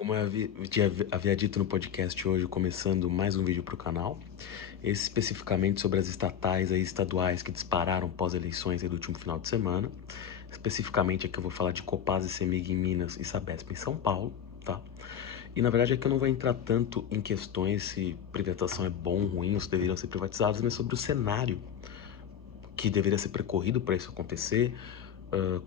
Como eu havia dito no podcast hoje, começando mais um vídeo para o canal, esse especificamente sobre as estatais e estaduais que dispararam pós-eleições do último final de semana. Especificamente aqui eu vou falar de Copasa e Semig em Minas e Sabesp em São Paulo, tá? E na verdade aqui eu não vou entrar tanto em questões se privatização é bom ou ruim, ou se deveriam ser privatizados, mas sobre o cenário que deveria ser percorrido para isso acontecer,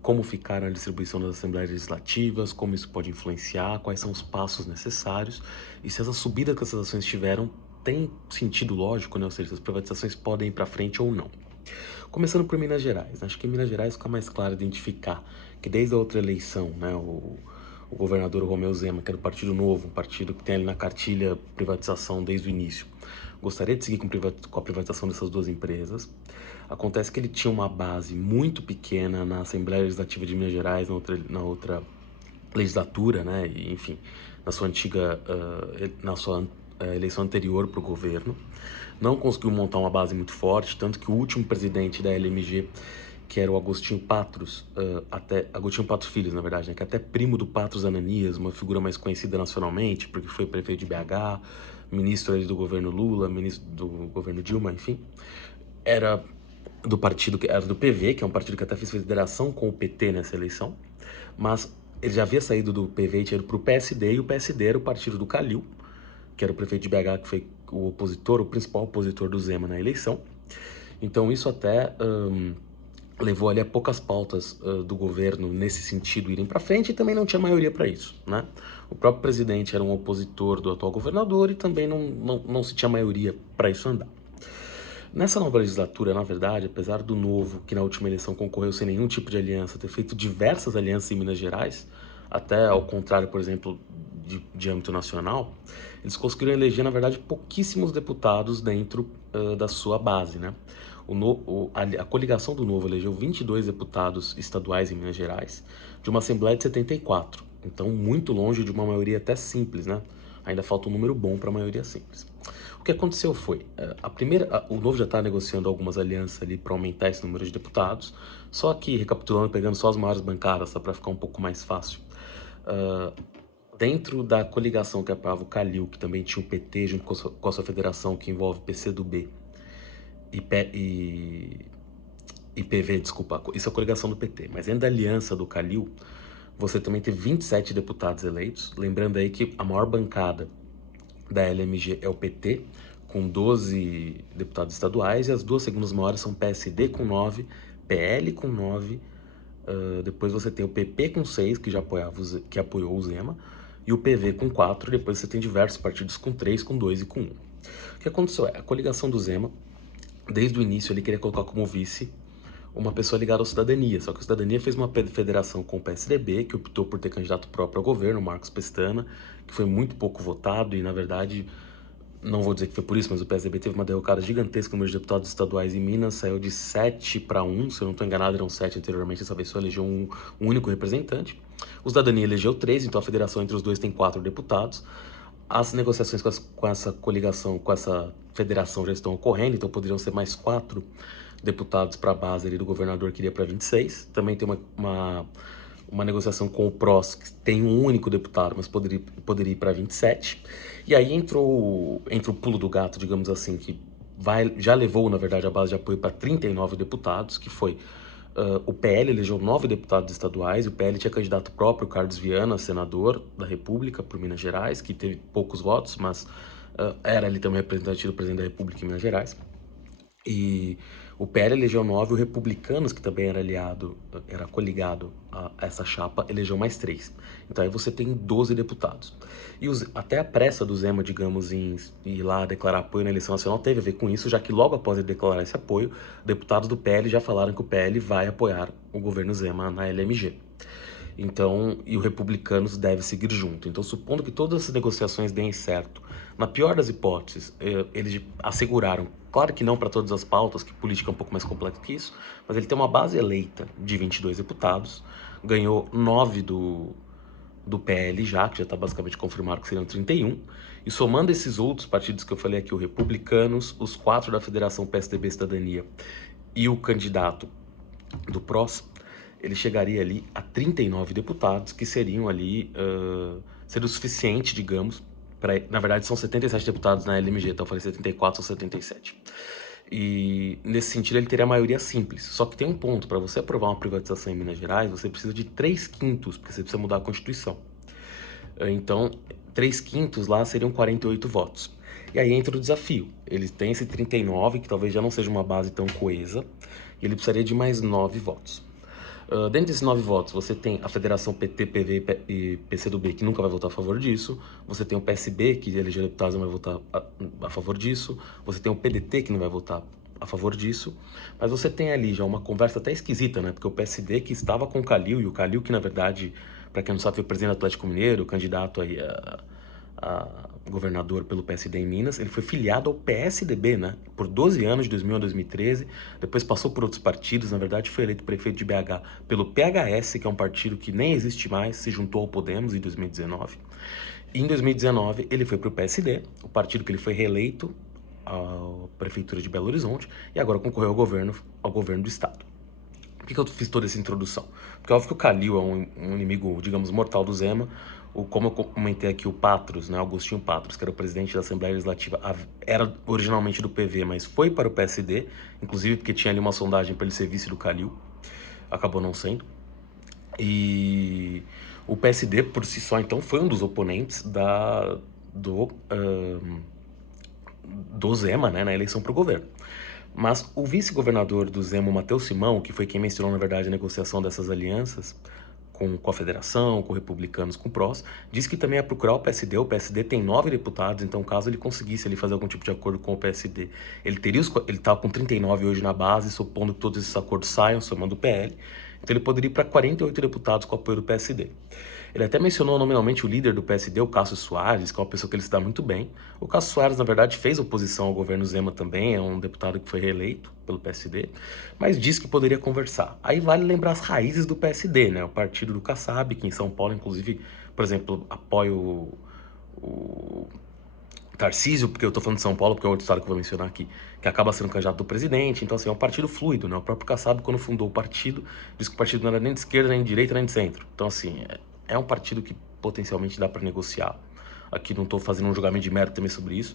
como ficar a distribuição das assembleias legislativas, como isso pode influenciar, quais são os passos necessários e se essa subida que essas ações tiveram tem sentido lógico, né? Ou seja, se as privatizações podem ir para frente ou não. Começando por Minas Gerais, acho que em Minas Gerais fica mais claro identificar que desde a outra eleição, né, o governador Romeu Zema, que é do Partido Novo, um partido que tem ali na cartilha privatização desde o início, gostaria de seguir com a privatização dessas duas empresas. Acontece que ele tinha uma base muito pequena na Assembleia Legislativa de Minas Gerais, na outra legislatura, né, e, enfim, na sua antiga, eleição anterior para o governo. Não conseguiu montar uma base muito forte, tanto que o último presidente da LMG, que era o Agostinho Patros, Agostinho Patros Filhos, na verdade, né, que é até primo do Patros Ananias, uma figura mais conhecida nacionalmente, porque foi prefeito de BH, ministro ali do governo Lula, ministro do governo Dilma, enfim, era do partido que era do PV, que é um partido que até fez federação com o PT nessa eleição, mas ele já havia saído do PV e tinha ido para o PSD, e o PSD era o partido do Calil, que era o prefeito de BH, que foi o opositor, o principal opositor do Zema na eleição. Então isso até levou ali a poucas pautas do governo nesse sentido irem para frente, e também não tinha maioria para isso, né? O próprio presidente era um opositor do atual governador e também não se tinha maioria para isso andar. Nessa nova legislatura, na verdade, apesar do Novo, que na última eleição concorreu sem nenhum tipo de aliança, ter feito diversas alianças em Minas Gerais, até ao contrário, por exemplo, de âmbito nacional, eles conseguiram eleger, na verdade, pouquíssimos deputados dentro da sua base, né? A coligação do Novo elegeu 22 deputados estaduais em Minas Gerais, de uma Assembleia de 74. Então, muito longe de uma maioria até simples, né? Ainda falta um número bom para a maioria simples. O que aconteceu foi, o Novo já está negociando algumas alianças ali para aumentar esse número de deputados, só que, recapitulando, pegando só as maiores bancadas, só para ficar um pouco mais fácil. Dentro da coligação que apoiava o Calil, que também tinha o PT junto com a sua federação, que envolve PCdoB e PV, desculpa, isso é a coligação do PT, mas dentro da aliança do Calil, você também teve 27 deputados eleitos, lembrando aí que a maior bancada da LMG é o PT, com 12 deputados estaduais, e as duas segundas maiores são PSD com 9, PL com 9, depois você tem o PP com 6, que apoiou o Zema, e o PV com 4, depois você tem diversos partidos com 3, com 2 e com 1. O que aconteceu é, a coligação do Zema, desde o início ele queria colocar como vice uma pessoa ligada à cidadania, só que a cidadania fez uma federação com o PSDB, que optou por ter candidato próprio ao governo, Marcos Pestana, que foi muito pouco votado e, na verdade, não vou dizer que foi por isso, mas o PSDB teve uma derrocada gigantesca no número de deputados estaduais em Minas, saiu de 7 para 1, se eu não estou enganado eram 7 anteriormente, dessa vez só elegeu um único representante. O Cidadania elegeu 3, então a federação entre os dois tem 4 deputados. As negociações com essa coligação, com essa federação já estão ocorrendo, então poderiam ser mais 4 deputados para a base ali do governador, que iria para 26. Também tem uma negociação com o PROS, que tem um único deputado, mas poderia ir para 27. E aí entra o pulo do gato, digamos assim, que já levou, na verdade, a base de apoio para 39 deputados, que foi o PL elegeu 9 deputados estaduais, e o PL tinha candidato próprio, Carlos Viana, senador da República por Minas Gerais, que teve poucos votos, mas era ali também representante do presidente da República em Minas Gerais. E o PL elegeu 9, o Republicanos, que também era coligado a essa chapa, elegeu mais 3. Então aí você tem 12 deputados. E até a pressa do Zema, digamos, em ir lá declarar apoio na eleição nacional teve a ver com isso, já que logo após ele declarar esse apoio, deputados do PL já falaram que o PL vai apoiar o governo Zema na LMG. Então, e o Republicanos deve seguir junto. Então, supondo que todas essas negociações deem certo, na pior das hipóteses, eles asseguraram, claro que não para todas as pautas, que política é um pouco mais complexo que isso, mas ele tem uma base eleita de 22 deputados, ganhou 9 do PL já, que já está basicamente confirmado que seriam 31, e somando esses outros partidos que eu falei aqui, o Republicanos, os 4 da Federação PSDB Cidadania e o candidato do PROS, ele chegaria ali a 39 deputados, que seriam ali seria o suficiente, digamos, para... Na verdade, são 77 deputados na LMG, então eu falei 74 ou 77. E nesse sentido ele teria a maioria simples. Só que tem um ponto, para você aprovar uma privatização em Minas Gerais, você precisa de 3/5, porque você precisa mudar a Constituição. Então, 3/5 lá seriam 48 votos. E aí entra o desafio. Ele tem esse 39, que talvez já não seja uma base tão coesa, e ele precisaria de mais 9 votos. Dentro desses 9 votos, você tem a Federação PT, PV e PCdoB, que nunca vai votar a favor disso. Você tem o PSB, que elegeu deputados e não vai votar a favor disso. Você tem o PDT, que não vai votar a favor disso. Mas você tem ali já uma conversa até esquisita, né? Porque o PSD, que estava com o Calil, e o Calil, que na verdade, para quem não sabe, foi presidente do Atlético Mineiro, candidato aí a governador pelo PSD em Minas, ele foi filiado ao PSDB, né? Por 12 anos, de 2000 a 2013, depois passou por outros partidos, na verdade foi eleito prefeito de BH pelo PHS, que é um partido que nem existe mais, se juntou ao Podemos em 2019. E em 2019 ele foi para o PSD, o partido que ele foi reeleito à prefeitura de Belo Horizonte, e agora concorreu ao governo do estado. Por que eu fiz toda essa introdução? Porque é óbvio que o Calil é um inimigo, digamos, mortal do Zema. Como eu comentei aqui, o Patros, né, Agostinho Patros, que era o presidente da Assembleia Legislativa, era originalmente do PV, mas foi para o PSD, inclusive porque tinha ali uma sondagem para ele ser vice do Calil, acabou não sendo. E o PSD, por si só, então, foi um dos oponentes do Zema, né, na eleição para o governo. Mas o vice-governador do Zema, Matheus Simão, que foi quem mencionou, na verdade, a negociação dessas alianças com a federação, com republicanos, com o PROS, disse que também ia procurar o PSD. O PSD tem 9 deputados, então caso ele conseguisse ali fazer algum tipo de acordo com o PSD, ele tá com 39 hoje na base, supondo que todos esses acordos saiam, somando o PL, então ele poderia ir para 48 deputados com o apoio do PSD. Ele até mencionou nominalmente o líder do PSD, o Cássio Soares, que é uma pessoa que ele se dá muito bem. O Cássio Soares, na verdade, fez oposição ao governo Zema também, é um deputado que foi reeleito pelo PSD, mas disse que poderia conversar. Aí vale lembrar as raízes do PSD, né? O partido do Kassab, que em São Paulo, inclusive, por exemplo, apoia o Tarcísio, porque eu tô falando de São Paulo, porque é outro estado que eu vou mencionar aqui, que acaba sendo candidato do presidente. Então, assim, é um partido fluido, né? O próprio Kassab, quando fundou o partido, disse que o partido não era nem de esquerda, nem de direita, nem de centro. Então, assim, é um partido que potencialmente dá para negociar. Aqui não estou fazendo um julgamento de mérito também sobre isso,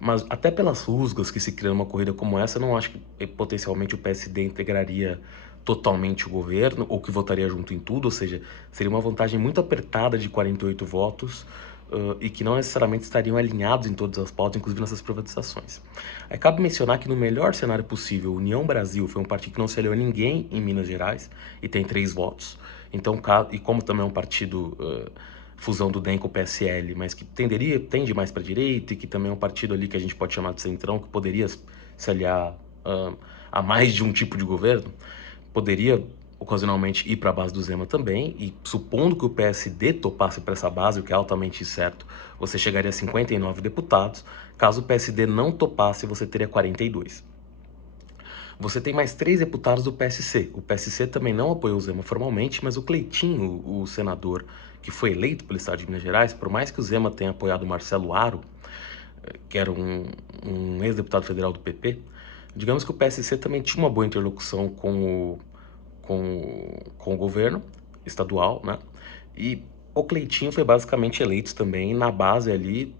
mas até pelas rusgas que se criam numa corrida como essa, eu não acho que potencialmente o PSD integraria totalmente o governo, ou que votaria junto em tudo, ou seja, seria uma vantagem muito apertada de 48 votos, e que não necessariamente estariam alinhados em todas as pautas, inclusive nessas privatizações. Aí cabe mencionar que no melhor cenário possível, União Brasil foi um partido que não se aliou a ninguém em Minas Gerais e tem 3 votos. Então, e como também é um partido fusão do DEM com o PSL, mas que tende mais para a direita e que também é um partido ali que a gente pode chamar de centrão, que poderia se aliar a mais de um tipo de governo, poderia ocasionalmente ir para a base do Zema também, e supondo que o PSD topasse para essa base, o que é altamente incerto, você chegaria a 59 deputados. Caso o PSD não topasse, você teria 42. Você tem mais 3 deputados do PSC. O PSC também não apoiou o Zema formalmente, mas o Cleitinho, o senador que foi eleito pelo estado de Minas Gerais, por mais que o Zema tenha apoiado o Marcelo Aro, que era um ex-deputado federal do PP, digamos que o PSC também tinha uma boa interlocução com o governo estadual, né? E o Cleitinho foi basicamente eleito também na base ali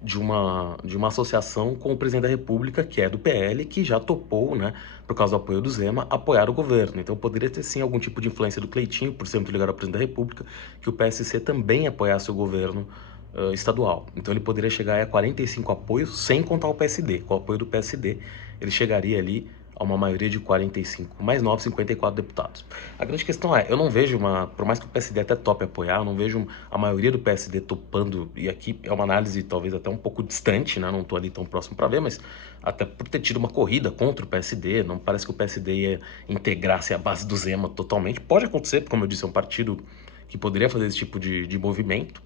de uma associação com o presidente da República, que é do PL, que já topou, né, por causa do apoio do Zema, apoiar o governo. Então poderia ter sim algum tipo de influência do Cleitinho, por ser muito ligado ao presidente da República, que o PSC também apoiasse o governo estadual. Então ele poderia chegar a 45 apoios, sem contar o PSD. Com o apoio do PSD, ele chegaria ali a uma maioria de 45, mais 9, 54 deputados. A grande questão é, eu não vejo por mais que o PSD até tope apoiar, eu não vejo a maioria do PSD topando, e aqui é uma análise talvez até um pouco distante, né, não tô ali tão próximo para ver, mas até por ter tido uma corrida contra o PSD, não parece que o PSD ia integrar-se à base do Zema totalmente. Pode acontecer, porque como eu disse, é um partido que poderia fazer esse tipo de movimento,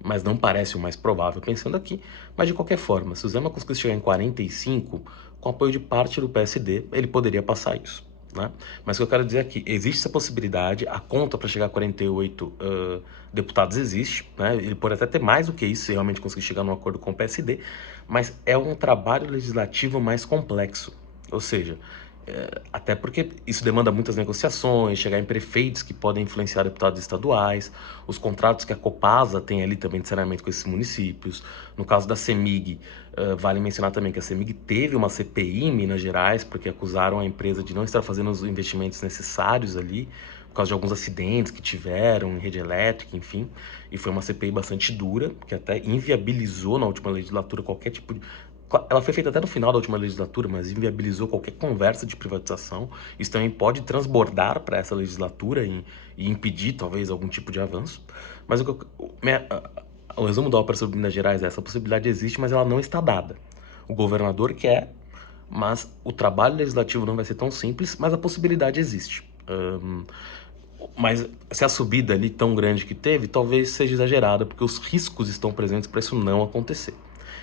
mas não parece o mais provável pensando aqui. Mas de qualquer forma, se o Zema conseguisse chegar em 45, com apoio de parte do PSD, ele poderia passar isso, né? Mas o que eu quero dizer aqui, existe essa possibilidade, a conta para chegar a 48 deputados existe, né? Ele pode até ter mais do que isso se realmente conseguir chegar num acordo com o PSD, mas é um trabalho legislativo mais complexo. Ou seja, Até porque isso demanda muitas negociações, chegar em prefeitos que podem influenciar deputados estaduais, os contratos que a Copasa tem ali também de saneamento com esses municípios. No caso da CEMIG, vale mencionar também que a CEMIG teve uma CPI em Minas Gerais, porque acusaram a empresa de não estar fazendo os investimentos necessários ali, por causa de alguns acidentes que tiveram em rede elétrica, enfim. E foi uma CPI bastante dura, que até inviabilizou na última legislatura qualquer tipo de... Ela foi feita até no final da última legislatura, mas inviabilizou qualquer conversa de privatização. Isso também pode transbordar para essa legislatura e impedir, talvez, algum tipo de avanço. Mas o resumo da ópera sobre Minas Gerais é: essa possibilidade existe, mas ela não está dada. O governador quer, mas o trabalho legislativo não vai ser tão simples, mas a possibilidade existe. Mas se a subida ali tão grande que teve, talvez seja exagerada, porque os riscos estão presentes para isso não acontecer.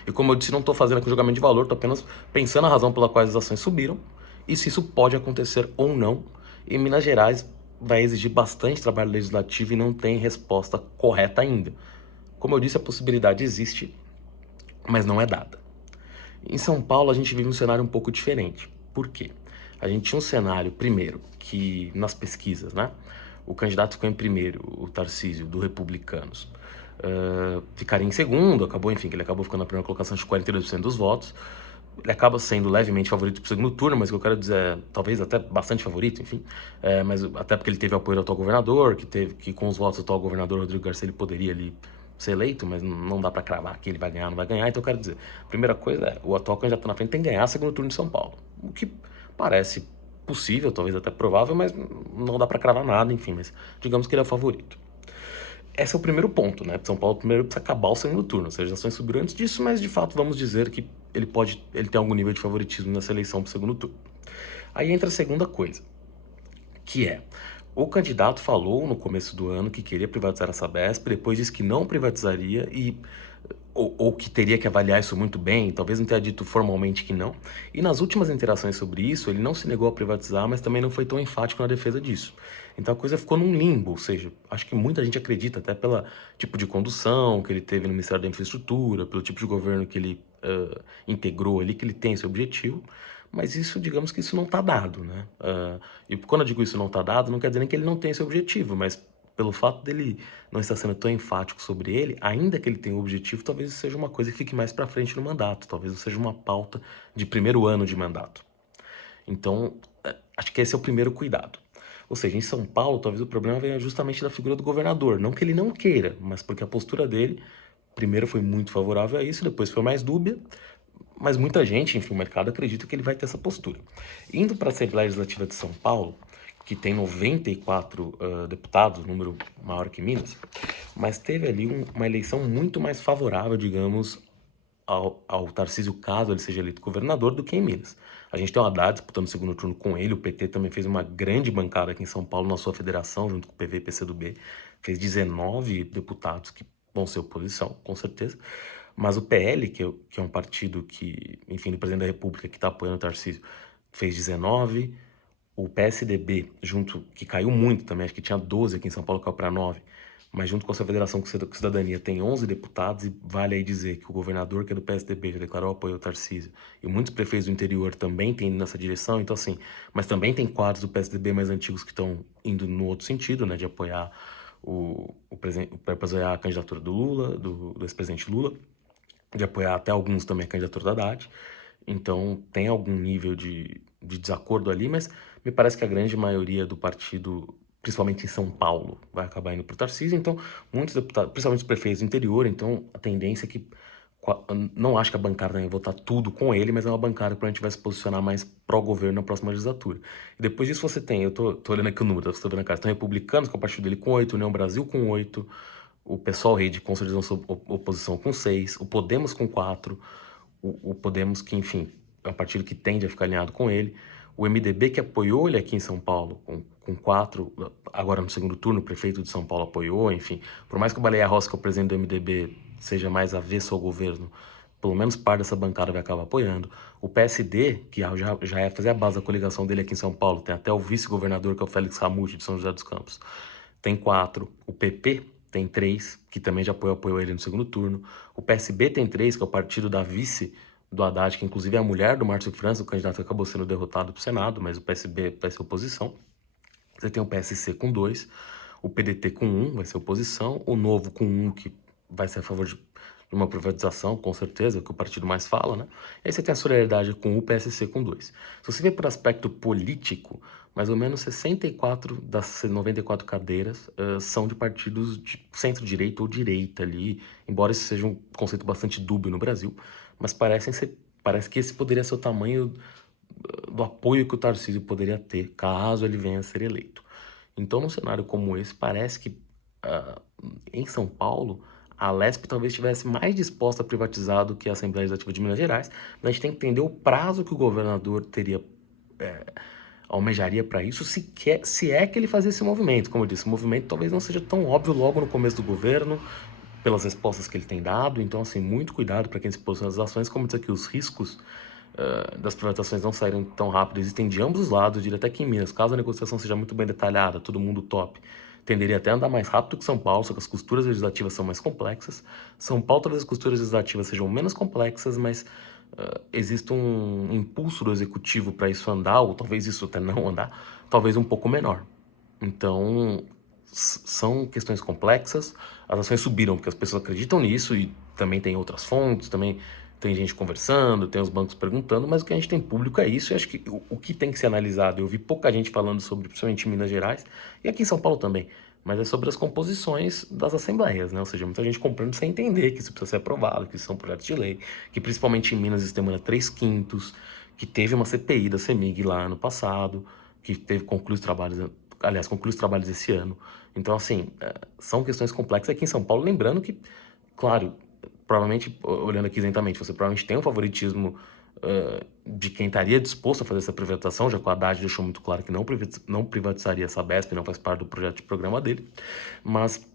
E como eu disse, não estou fazendo aqui o julgamento de valor, estou apenas pensando a razão pela qual as ações subiram e se isso pode acontecer ou não. E Minas Gerais vai exigir bastante trabalho legislativo e não tem resposta correta ainda. Como eu disse, a possibilidade existe, mas não é dada. Em São Paulo, a gente vive um cenário um pouco diferente. Por quê? A gente tinha um cenário, primeiro, que nas pesquisas, né? O candidato ficou em primeiro, o Tarcísio, do Republicanos. Ficaria em segundo, acabou, enfim, que ele acabou ficando na primeira colocação de 42% dos votos. Ele acaba sendo levemente favorito para o segundo turno, mas o que eu quero dizer é, talvez até bastante favorito, enfim. Mas até porque ele teve apoio do atual governador, que com os votos do atual governador Rodrigo Garcia ele poderia ali ser eleito, mas não dá para cravar que ele vai ganhar ou não vai ganhar. Então eu quero dizer, a primeira coisa é, o atual candidato na frente tem que ganhar o segundo turno de São Paulo. O que parece possível, talvez até provável, mas não dá para cravar nada, enfim. Mas digamos que ele é o favorito. Esse é o primeiro ponto, né? São Paulo primeiro precisa acabar o segundo turno, ou seja, as ações subiram antes disso, mas de fato vamos dizer que ele tem algum nível de favoritismo nessa eleição para o segundo turno. Aí entra a segunda coisa, que é, o candidato falou no começo do ano que queria privatizar a Sabesp, depois disse que não privatizaria ou que teria que avaliar isso muito bem, talvez não tenha dito formalmente que não. E nas últimas interações sobre isso, ele não se negou a privatizar, mas também não foi tão enfático na defesa disso. Então a coisa ficou num limbo, ou seja, acho que muita gente acredita, até pelo tipo de condução que ele teve no Ministério da Infraestrutura, pelo tipo de governo que ele integrou ali, que ele tem esse objetivo, mas isso, digamos que isso não está dado, né? E quando eu digo isso não está dado, não quer dizer nem que ele não tem esse objetivo, mas pelo fato dele não estar sendo tão enfático sobre ele, ainda que ele tenha o objetivo, talvez isso seja uma coisa que fique mais para frente no mandato, talvez isso seja uma pauta de primeiro ano de mandato. Então, acho que esse é o primeiro cuidado. Ou seja, em São Paulo, talvez o problema venha justamente da figura do governador. Não que ele não queira, mas porque a postura dele, primeiro foi muito favorável a isso, depois foi mais dúbia, mas muita gente, enfim, o mercado acredita que ele vai ter essa postura. Indo para a Assembleia Legislativa de São Paulo, que tem 94 deputados, número maior que Minas, mas teve ali uma eleição muito mais favorável, digamos, ao Tarcísio, caso ele seja eleito governador, do que em Minas. A gente tem o Haddad disputando o segundo turno com ele, o PT também fez uma grande bancada aqui em São Paulo na sua federação, junto com o PV e PCdoB, fez 19 deputados que vão ser oposição, com certeza. Mas o PL, que é um partido que, enfim, do presidente da República que está apoiando o Tarcísio, fez 19. O PSDB, que caiu muito também, acho que tinha 12 aqui em São Paulo, caiu para 9, mas junto com a Federação com Cidadania tem 11 deputados, e vale aí dizer que o governador, que é do PSDB, já declarou apoio ao Tarcísio, e muitos prefeitos do interior também têm ido nessa direção, então assim, mas também tem quadros do PSDB mais antigos que estão indo no outro sentido, né, de apoiar para apoiar a candidatura do Lula, do ex-presidente Lula, de apoiar até alguns também a candidatura da Haddad. Então tem algum nível de desacordo ali, mas me parece que a grande maioria do partido, principalmente em São Paulo, vai acabar indo para o Tarcísio. Então muitos deputados, principalmente os prefeitos do interior, então a tendência é que, não acho que a bancada vai votar tudo com ele, mas é uma bancada para a gente vai se posicionar mais pró-governo na próxima legislatura. E depois disso você tem, eu tô olhando aqui o número, você tá vendo a cara, estão republicanos, que é o partido dele, com 8, União Brasil com 8, o PSOL Rede Consolidação Oposição com 6, o Podemos com 4, o Podemos que, enfim, é um partido que tende a ficar alinhado com ele, o MDB que apoiou ele aqui em São Paulo com 4, agora no segundo turno o prefeito de São Paulo apoiou, enfim, por mais que o Baleia Rossi, que é o presidente do MDB, seja mais avesso ao governo, pelo menos parte dessa bancada vai acabar apoiando. O PSD, que já é fazer a base da coligação dele aqui em São Paulo, tem até o vice-governador, que é o Félix Ramute, de São José dos Campos, tem 4. O PP tem 3, que também já apoiou ele no segundo turno. O PSB tem 3, que é o partido da vice do Haddad, que inclusive é a mulher do Márcio França, o candidato que acabou sendo derrotado para o Senado, mas o PSB vai ser oposição. Você tem o PSC com 2, o PDT com 1, vai ser oposição, o Novo com 1, que vai ser a favor de uma privatização, com certeza, é o que o partido mais fala, né? E aí você tem a Solidariedade com 1, o PSC com 2. Se você vê por aspecto político, mais ou menos 64 das 94 cadeiras são de partidos de centro-direita ou direita ali, embora esse seja um conceito bastante dúbio no Brasil, mas parece que esse poderia ser o tamanho do apoio que o Tarcísio poderia ter, caso ele venha a ser eleito. Então, num cenário como esse, parece que em São Paulo, a Lesp talvez estivesse mais disposta a privatizar do que a Assembleia Legislativa de Minas Gerais, mas a gente tem que entender o prazo que o governador teria, almejaria para isso, se é que ele fazia esse movimento. Como eu disse, o movimento talvez não seja tão óbvio logo no começo do governo, pelas respostas que ele tem dado, então, assim, muito cuidado para quem se posiciona nas ações, como diz aqui, os riscos das privatizações não saírem tão rápido, existem de ambos os lados, eu diria até que em Minas, caso a negociação seja muito bem detalhada, todo mundo top, tenderia até a andar mais rápido que São Paulo, só que as costuras legislativas são mais complexas. São Paulo, talvez as costuras legislativas sejam menos complexas, mas existe um impulso do executivo para isso andar, ou talvez isso até não andar, talvez um pouco menor. Então, são questões complexas, as ações subiram porque as pessoas acreditam nisso e também tem outras fontes, também tem gente conversando, tem os bancos perguntando, mas o que a gente tem público é isso, e acho que o que tem que ser analisado, eu vi pouca gente falando sobre, principalmente em Minas Gerais, e aqui em São Paulo também, mas é sobre as composições das assembleias, né? Ou seja, muita gente comprando sem entender que isso precisa ser aprovado, que isso são projetos de lei, que principalmente em Minas isso demora 3/5, que teve uma CPI da CEMIG lá ano passado, que conclui os trabalhos esse ano. Então, assim, são questões complexas aqui em São Paulo, lembrando que, claro, provavelmente, olhando aqui isentamente, você provavelmente tem um favoritismo de quem estaria disposto a fazer essa privatização, já que o Haddad deixou muito claro que não privatizaria essa Sabesp, não faz parte do projeto de programa dele, mas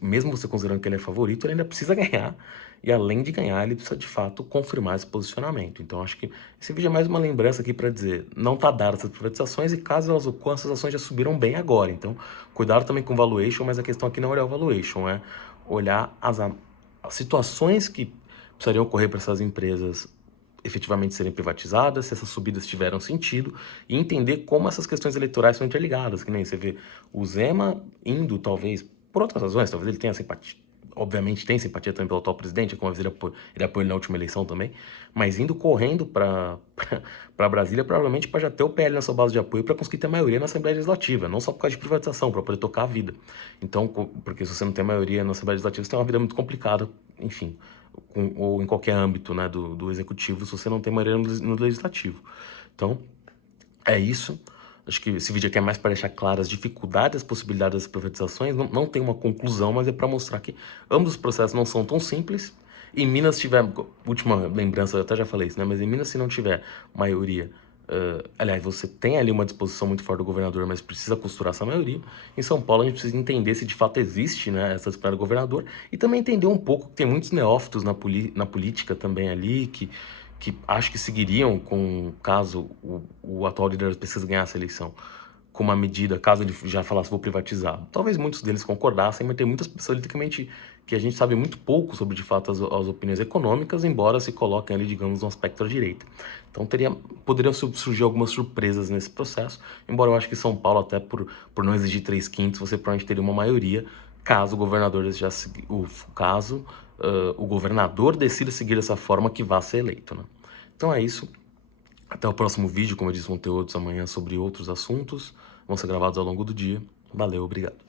mesmo você considerando que ele é favorito, ele ainda precisa ganhar, e além de ganhar, ele precisa de fato confirmar esse posicionamento. Então acho que esse vídeo é mais uma lembrança aqui para dizer, não está dado essas privatizações, e caso elas ocorram, essas ações já subiram bem agora. Então cuidado também com o valuation, mas a questão aqui não é olhar o valuation, é olhar as situações que precisariam ocorrer para essas empresas efetivamente serem privatizadas, se essas subidas tiveram sentido, e entender como essas questões eleitorais são interligadas, que nem você vê o Zema indo, talvez, por outras razões, talvez ele tenha simpatia, obviamente tem simpatia também pelo atual presidente, como ele apoiou ele na última eleição também, mas indo correndo para Brasília, provavelmente para já ter o PL na sua base de apoio para conseguir ter maioria na Assembleia Legislativa, não só por causa de privatização, para poder tocar a vida. Então, porque se você não tem maioria na Assembleia Legislativa, você tem uma vida muito complicada, enfim, ou em qualquer âmbito, né, do executivo, se você não tem maioria no legislativo. Então, é isso. Acho que esse vídeo aqui é mais para deixar claras as dificuldades, as possibilidades das privatizações. Não tem uma conclusão, mas é para mostrar que ambos os processos não são tão simples. Em Minas, se tiver, última lembrança, eu até já falei isso, né? Mas em Minas, se não tiver maioria, aliás, você tem ali uma disposição muito forte do governador, mas precisa costurar essa maioria. Em São Paulo, a gente precisa entender se de fato existe, né, essa disputa do governador, e também entender um pouco que tem muitos neófitos na política também ali, que acho que seguiriam caso o atual líder das pesquisas ganhasse a eleição, com uma medida, caso ele já falasse vou privatizar. Talvez muitos deles concordassem, mas tem muitas pessoas literalmente que a gente sabe muito pouco sobre de fato as opiniões econômicas, embora se coloquem ali, digamos, no aspecto da direita. Então poderiam surgir algumas surpresas nesse processo, embora eu acho que São Paulo, até por não exigir 3/5, você provavelmente teria uma maioria, caso o governador desejasse, o governador decida seguir dessa forma que vá ser eleito, né? Então é isso. Até o próximo vídeo, como eu disse, vão ter outros amanhã sobre outros assuntos. Vão ser gravados ao longo do dia. Valeu, obrigado.